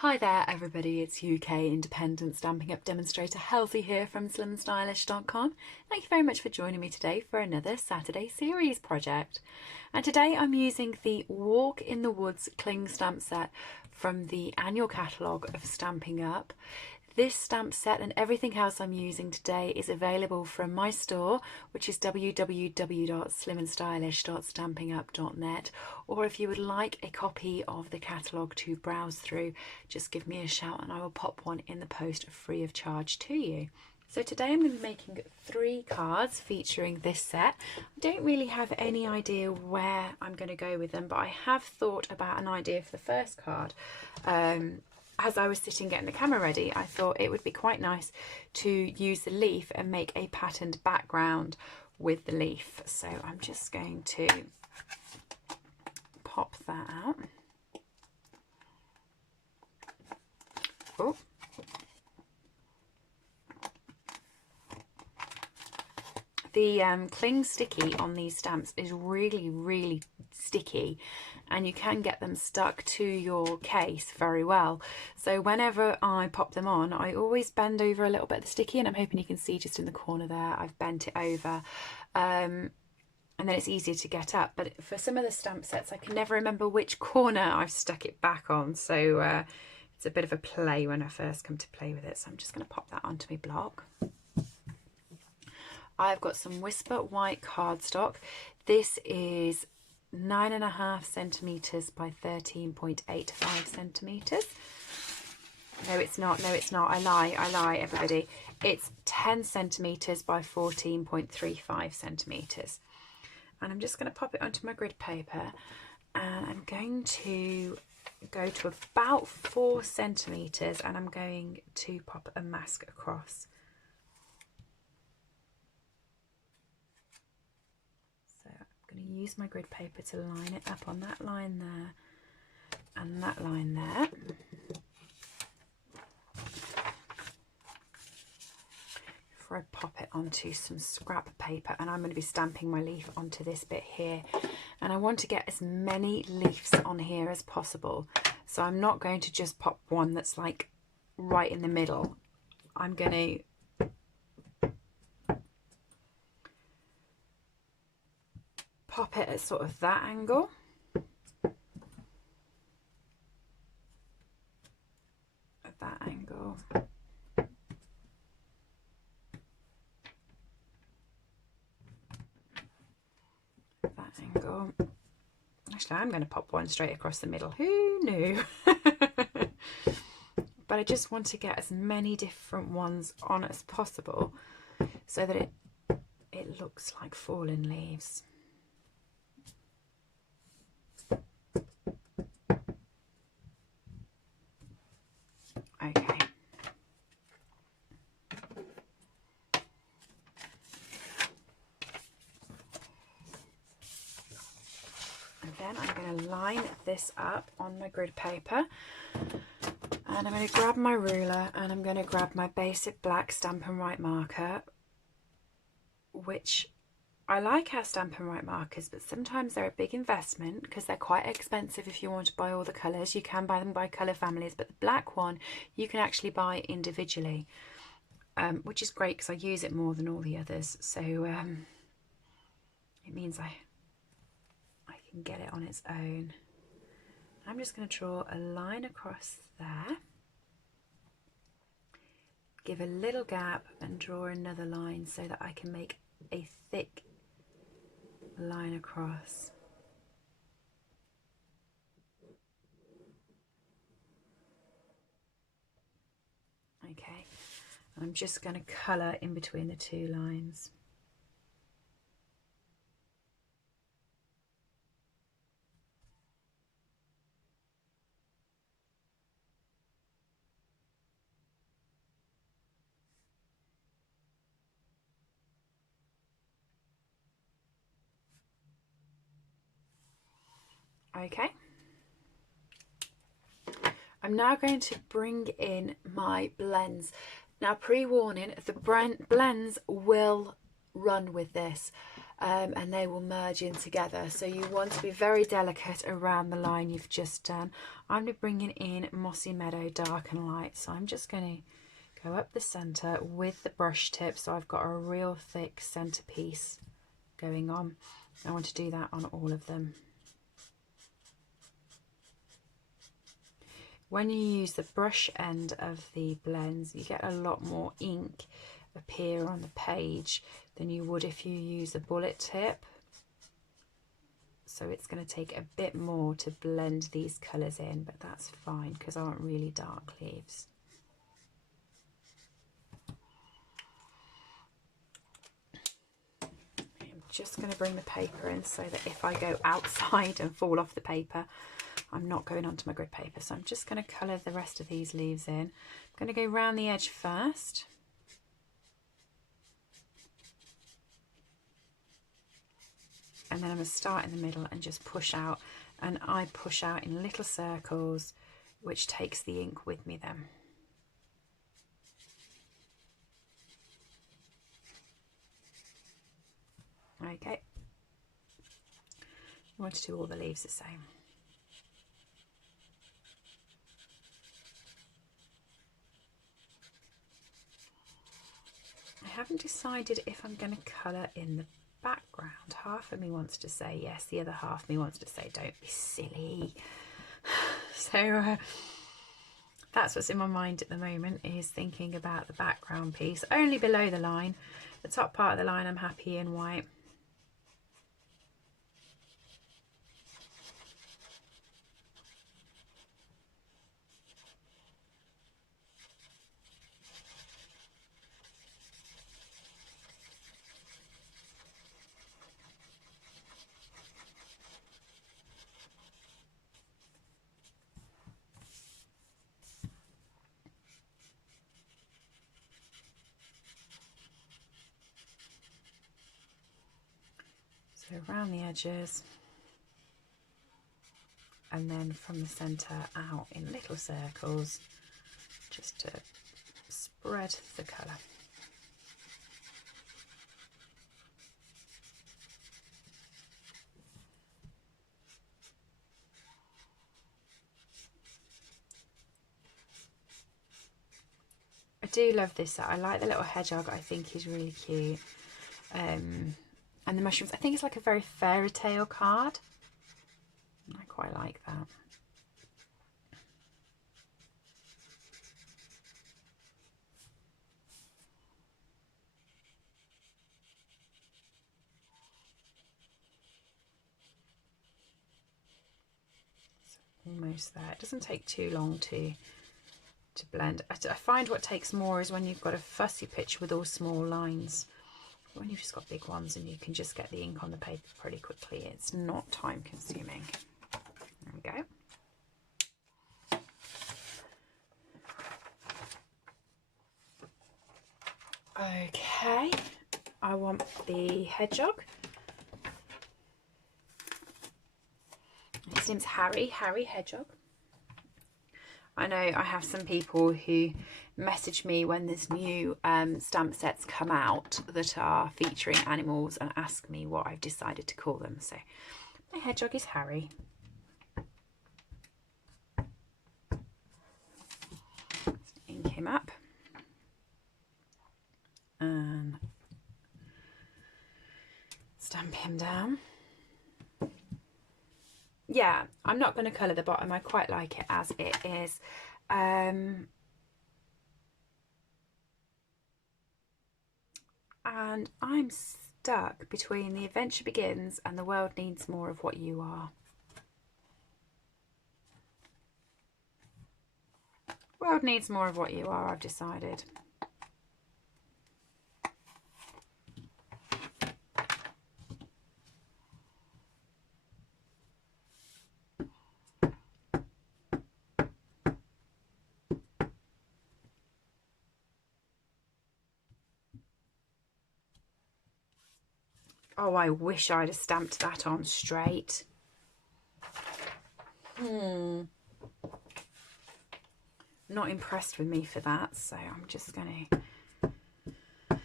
Hi there everybody, it's UK independent Stampin' Up demonstrator Halsey here from slimandstylish.com. Thank you very much for joining me today for another Saturday series project. And today I'm using the Walk in the Woods cling stamp set from the annual catalogue of Stampin' Up. This stamp set and everything else I'm using today is available from my store, which is www.slimandstylish.stampinup.net, or if you would like a copy of the catalogue to browse through, just give me a shout and I will pop one in the post free of charge to you. So today I'm going to be making 3 cards featuring this set. I don't really have any idea where I'm going to go with them, but I have thought about an idea for the first card. As I was sitting getting the camera ready, I thought it would be quite nice to use the leaf and make a patterned background with the leaf. So I'm just going to pop that out. Oh. The cling sticky on these stamps is really sticky, and you can get them stuck to your case very well. So whenever I pop them on, I always bend over a little bit of the sticky, and I'm hoping you can see just in the corner there I've bent it over, and then it's easier to get up. But for some of the stamp sets I can never remember which corner I've stuck it back on, so it's a bit of a play when I first come to play with it. So I'm just going to pop that onto my block. I've got some Whisper White cardstock. This is 9.5 centimetres by 13.85 centimetres. No, it's not. No, it's not. I lie, everybody. It's 10 centimetres by 14.35 centimetres. And I'm just going to pop it onto my grid paper, and I'm going to go to about 4 centimetres, and I'm going to pop a mask across. I'm going to use my grid paper to line it up on that line there and that line there. Before I pop it onto some scrap paper, and I'm going to be stamping my leaf onto this bit here, and I want to get as many leaves on here as possible, so I'm not going to just pop one that's like right in the middle. I'm going to pop it at sort of that angle, at that angle, at that angle. Actually, I'm going to pop one straight across the middle. Who knew? But I just want to get as many different ones on as possible so that it looks like fallen leaves. Okay. And then I'm going to line this up on my grid paper, and I'm going to grab my ruler, and I'm going to grab my basic black Stampin' Right marker, which I like our Stampin' Right markers, but sometimes they're a big investment because they're quite expensive. If you want to buy all the colours, you can buy them by colour families, but the black one you can actually buy individually, which is great because I use it more than all the others. So it means I can get it on its own. I'm just going to draw a line across there, give a little gap and draw another line so that I can make a thick line across. Okay, and I'm just going to colour in between the 2 lines. Okay, I'm now going to bring in my blends. Now, pre-warning, the blends will run with this. and they will merge in together. So you want to be very delicate around the line you've just done. I'm going to be bringing in Mossy Meadow Dark and Light. So I'm just going to go up the centre with the brush tip, so I've got a real thick centerpiece going on. I want to do that on all of them. When you use the brush end of the blends, you get a lot more ink appear on the page than you would if you use a bullet tip. So it's going to take a bit more to blend these colours in, but that's fine because I want really dark leaves. I'm just going to bring the paper in so that if I go outside and fall off the paper, I'm not going onto my grid paper. So I'm just going to colour the rest of these leaves in. I'm going to go round the edge first. And then I'm going to start in the middle and just push out. And I push out in little circles, which takes the ink with me then. Okay. You want to do all the leaves the same. I haven't decided if I'm going to colour in the background. Half of me wants to say yes, the other half of me wants to say don't be silly. So that's what's in my mind at the moment, is thinking about the background piece. Only below the line. The top part of the line I'm happy in white. So around the edges, and then from the centre out in little circles, just to spread the colour. I do love this set. I like the little hedgehog. I think he's really cute. And the mushrooms, I think it's like a very fairy tale card. I quite like that. So almost there. It doesn't take too long to blend. I find what takes more is when you've got a fussy picture with all small lines. When you've just got big ones and you can just get the ink on the paper pretty quickly, it's not time consuming. There we go. Okay, I want the hedgehog. His name's Harry Hedgehog. I know I have some people who message me when there's new stamp sets come out that are featuring animals and ask me what I've decided to call them. So my hedgehog is Harry. Let's ink him up. And stamp him down. Yeah, I'm not going to colour the bottom. I quite like it as it is. And I'm stuck between The Adventure Begins and The World Needs More of What You Are. World needs more of what you are, I've decided. Oh, I wish I'd have stamped that on straight. Not impressed with me for that, so I'm just going to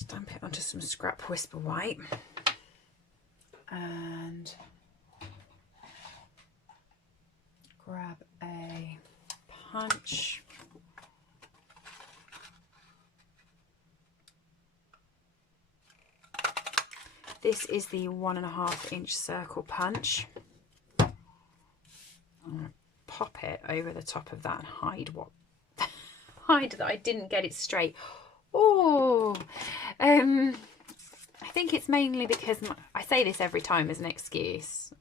Stamp it onto some scrap Whisper White and grab a punch. This is the 1.5 inch circle punch. I'm going to pop it over the top of that and hide what hide that I didn't get it straight. Oh, I think it's mainly because I say this every time as an excuse,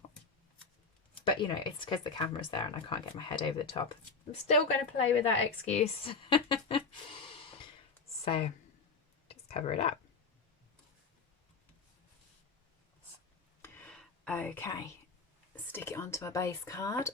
but you know, it's because the camera's there and I can't get my head over the top. I'm still going to play with that excuse. So just cover it up. Okay, stick it onto my base card.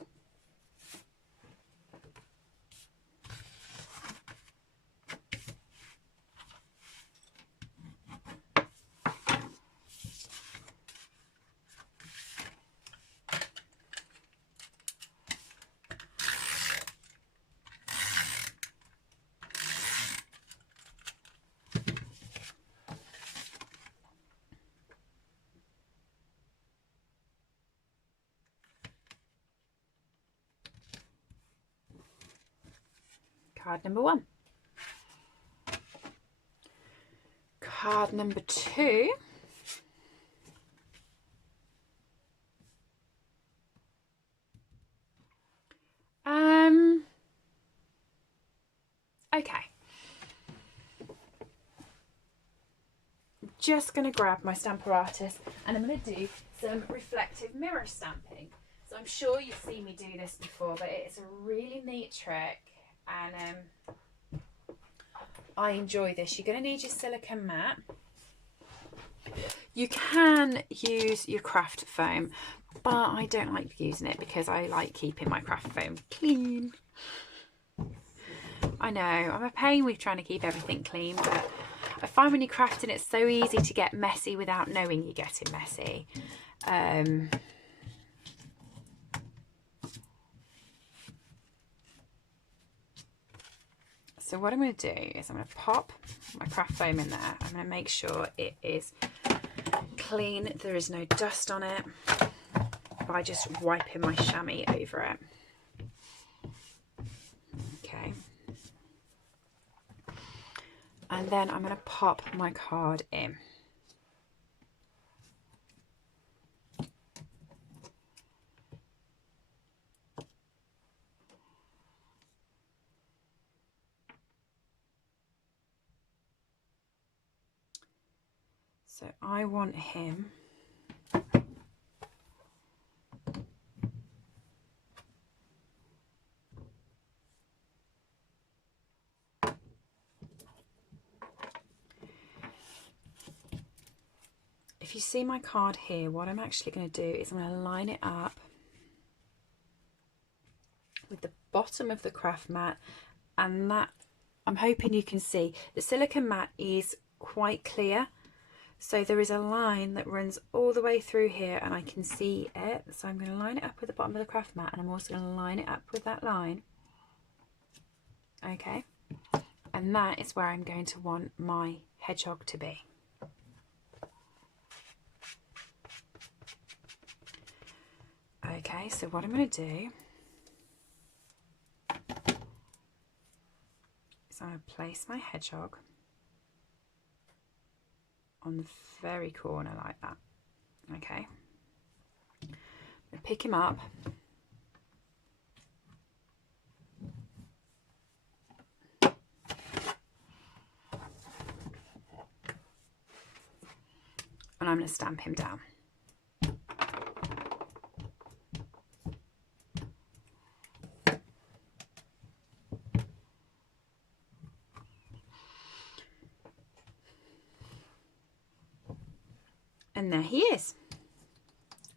Card number 1. Card number 2. Okay. I'm just going to grab my Stamparatus and I'm going to do some reflective mirror stamping. So I'm sure you've seen me do this before, but it's a really neat trick. And I enjoy this. You're going to need your silicone mat. You can use your craft foam, but I don't like using it because I like keeping my craft foam clean. I know, I'm a pain with trying to keep everything clean, but I find when you're crafting it's so easy to get messy without knowing you're getting messy. So what I'm going to do is I'm going to pop my craft foam in there. I'm going to make sure it is clean, there is no dust on it, by just wiping my chamois over it. Okay. And then I'm going to pop my card in. So I want him if you see my card here, what I'm actually going to do is I'm going to line it up with the bottom of the craft mat, and that I'm hoping you can see the silicone mat is quite clear, so there is a line that runs all the way through here and I can see it. So I'm going to line it up with the bottom of the craft mat, and I'm also going to line it up with that line. Okay, and that is where I'm going to want my hedgehog to be. Okay, so what I'm going to do is I'm going to place my hedgehog on the very corner like that. Okay, I'm going to pick him up, and I'm going to stamp him down. And there he is.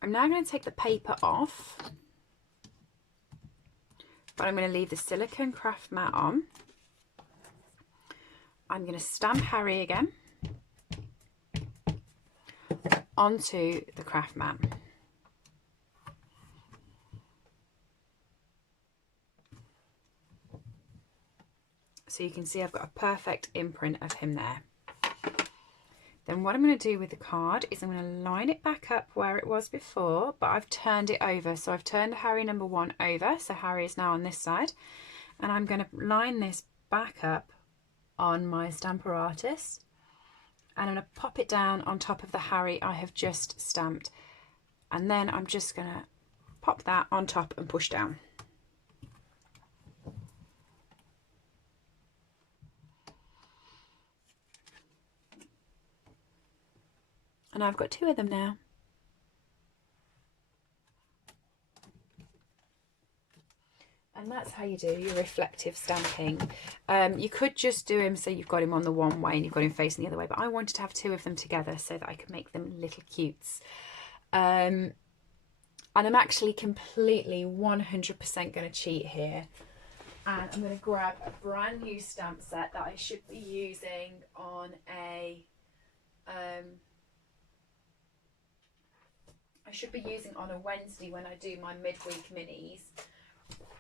I'm now going to take the paper off, but I'm going to leave the silicone craft mat on. I'm going to stamp Harry again onto the craft mat. So you can see I've got a perfect imprint of him there. Then what I'm going to do with the card is I'm going to line it back up where it was before, but I've turned it over. So I've turned Harry number 1 over, so Harry is now on this side. And I'm going to line this back up on my Stamparatus. And I'm going to pop it down on top of the Harry I have just stamped. And then I'm just going to pop that on top and push down. And I've got 2 of them now. And that's how you do your reflective stamping. You could just do him so you've got him on the one way and you've got him facing the other way, but I wanted to have 2 of them together so that I could make them little cutes. And I'm actually completely 100% going to cheat here. And I'm going to grab a brand new stamp set that I should be using on a... Wednesday when I do my midweek minis,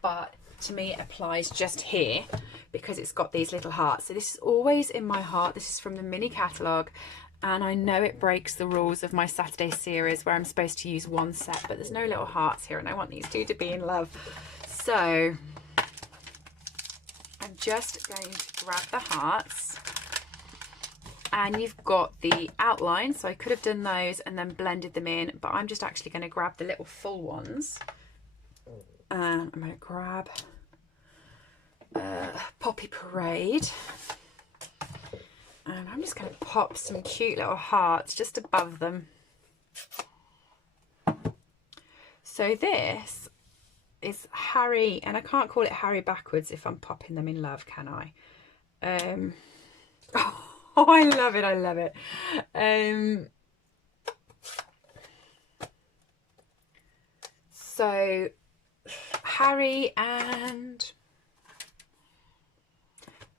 but to me it applies just here because it's got these little hearts. So this is always in my heart. This is from the mini catalogue, and I know it breaks the rules of my Saturday series where I'm supposed to use 1 set, but there's no little hearts here and I want these 2 to be in love. So I'm just going to grab the hearts. And you've got the outline, so I could have done those and then blended them in, but I'm just actually going to grab the little full ones. And I'm going to grab Poppy Parade. And I'm just going to pop some cute little hearts just above them. So this is Harry, and I can't call it Harry backwards if I'm popping them in love, can I? Oh, I love it, I love it. So Harry and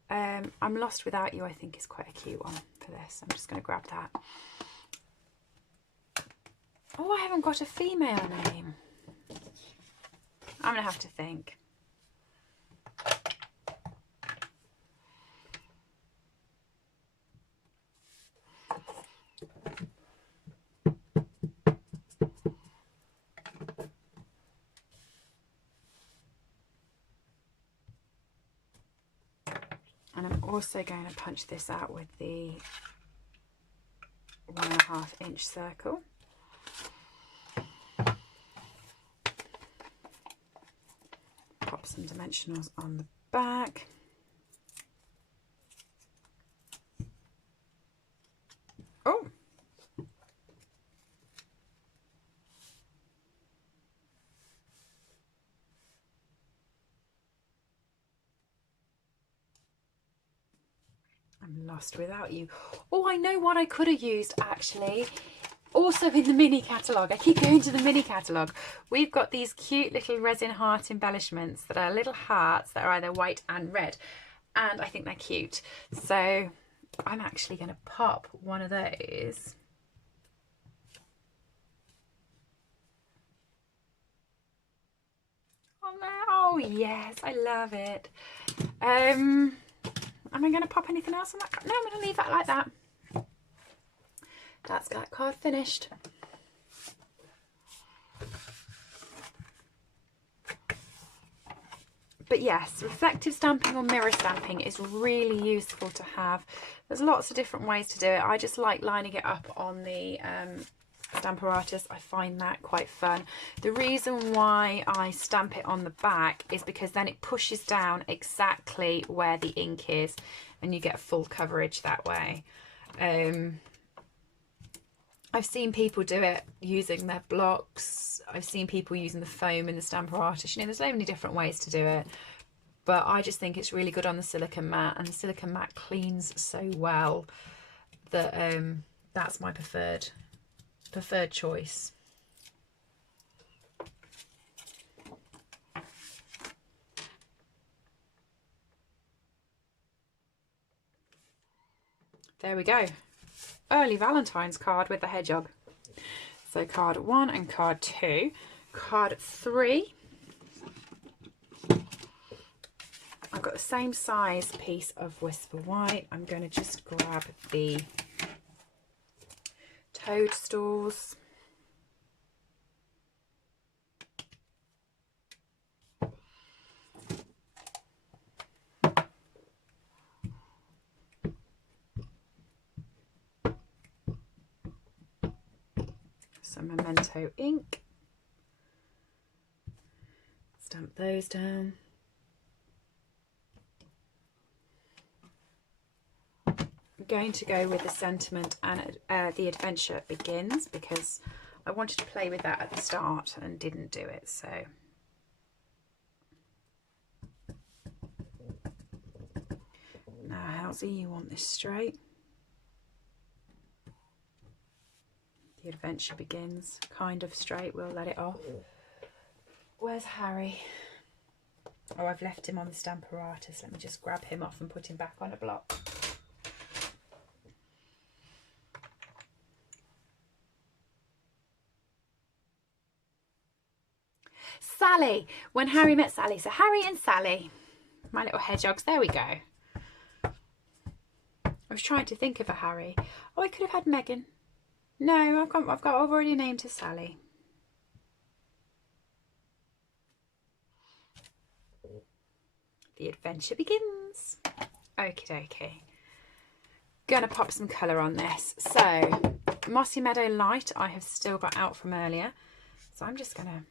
I'm Lost Without You, I think is quite a cute one for this. I'm just going to grab that. Oh, I haven't got a female name. I'm going to have to think. And I'm also going to punch this out with the 1.5 inch circle. Pop some dimensionals on the back. Oh! I'm Lost Without You. Oh, I know what I could have used actually. Also in the mini catalogue. I keep going to the mini catalogue. We've got these cute little resin heart embellishments that are little hearts that are either white and red. And I think they're cute. So I'm actually going to pop one of those. Oh yes, I love it. Am I going to pop anything else on that card? No, I'm going to leave that like that. That's that card finished. But yes, reflective stamping or mirror stamping is really useful to have. There's lots of different ways to do it. I just like lining it up on the Stamparatus. I find that quite fun. The reason why I stamp it on the back is because then it pushes down exactly where the ink is and you get full coverage that way. I've seen people do it using their blocks. I've seen people using the foam in the Stamparatus. You know, there's so many different ways to do it. But I just think it's really good on the silicone mat, and the silicone mat cleans so well that that's my preferred choice. There we go. Early Valentine's card with the hedgehog. So card 1 and card 2. Card 3. I've got the same size piece of Whisper White. I'm going to just grab the toadstools. Some Memento ink. Stamp those down. I'm going to go with the sentiment and the adventure begins because I wanted to play with that at the start and didn't do it, so. Now, Halsey, you want this straight. The adventure begins, kind of straight, we'll let it off. Where's Harry? Oh, I've left him on the Stamparatus. Let me just grab him off and put him back on a block. Sally, when Harry met Sally. So Harry and Sally, my little hedgehogs, there we go. I was trying to think of a Harry. Oh, I could have had Megan. No, I've already named her Sally. The adventure begins. Okie dokie. Gonna pop some colour on this. So, Mossy Meadow Light I have still got out from earlier. So I'm just gonna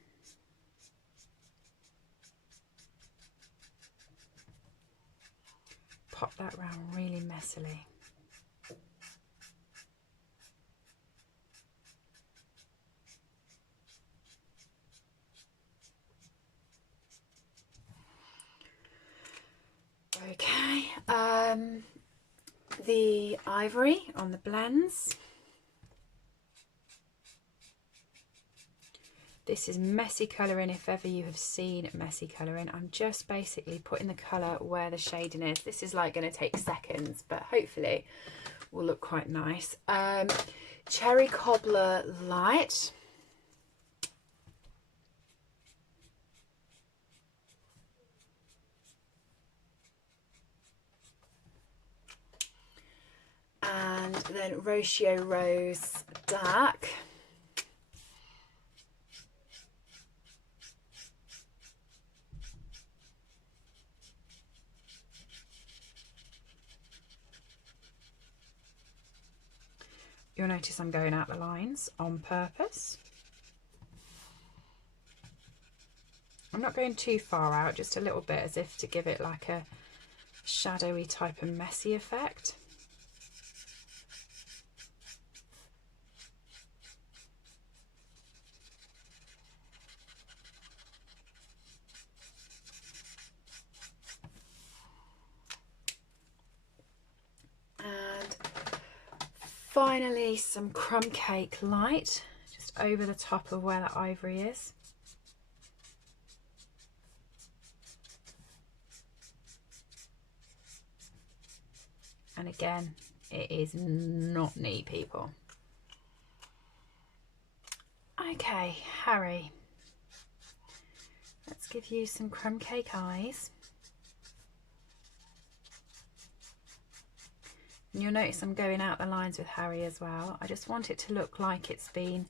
pop that round really messily. Okay, the ivory on the blends. This is messy colouring if ever you have seen messy colouring. I'm just basically putting the colour where the shading is. This is like going to take seconds, but hopefully will look quite nice. Cherry Cobbler Light. And then Rocio Rose Dark. You'll notice I'm going out the lines on purpose. I'm not going too far out, just a little bit, as if to give it like a shadowy type of messy effect. And finally some Crumb Cake Light, just over the top of where that ivory is. And again, it is not neat, people. Okay, Harry. Let's give you some crumb cake eyes. And you'll notice I'm going out the lines with Harry as well. I just want it to look like it's been,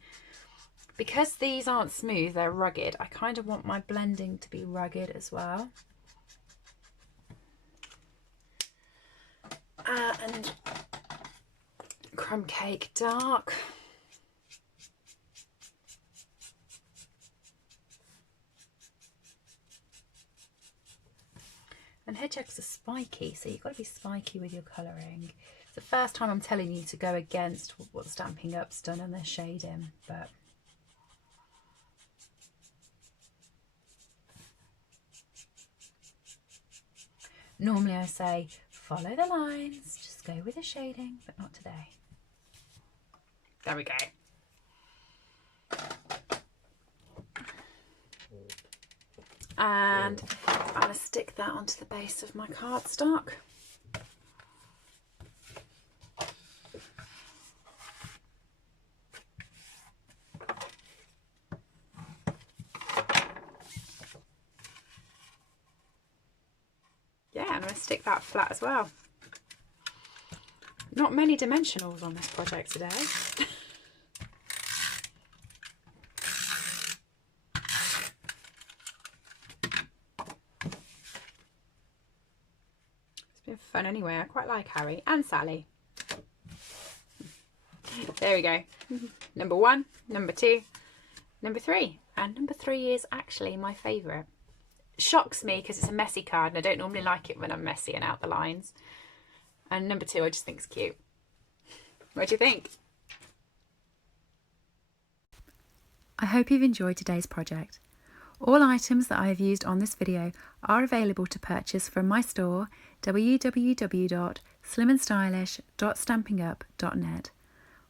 because these aren't smooth, they're rugged. I kind of want my blending to be rugged as well. And Crumb Cake Dark. And hedgehogs are spiky, so you've got to be spiky with your colouring. It's the first time I'm telling you to go against what Stampin' Up's done and their shading, but normally I say follow the lines, just go with the shading, but not today. There we go. And I'm going to stick that onto the base of my cardstock. Yeah, and I'm going to stick that flat as well. Not many dimensionals on this project today. of fun anyway. I quite like Harry and Sally. There we go. Number 1, number 2, number 3. And number 3 is actually my favourite. Shocks me because it's a messy card and I don't normally like it when I'm messy and out the lines. And number 2 I just think is cute. What do you think? I hope you've enjoyed today's project. All items that I have used on this video are available to purchase from my store www.slimandstylish.stampingup.net.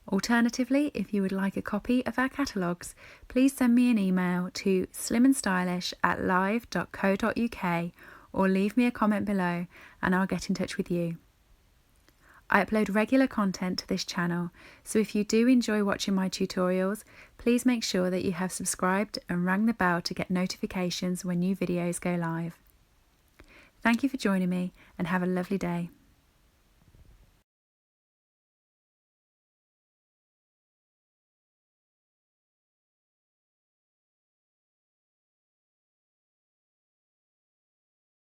Alternatively, if you would like a copy of our catalogues, please send me an email to slimandstylish@live.co.uk or leave me a comment below and I'll get in touch with you. I upload regular content to this channel, so if you do enjoy watching my tutorials, please make sure that you have subscribed and rang the bell to get notifications when new videos go live. Thank you for joining me and have a lovely day.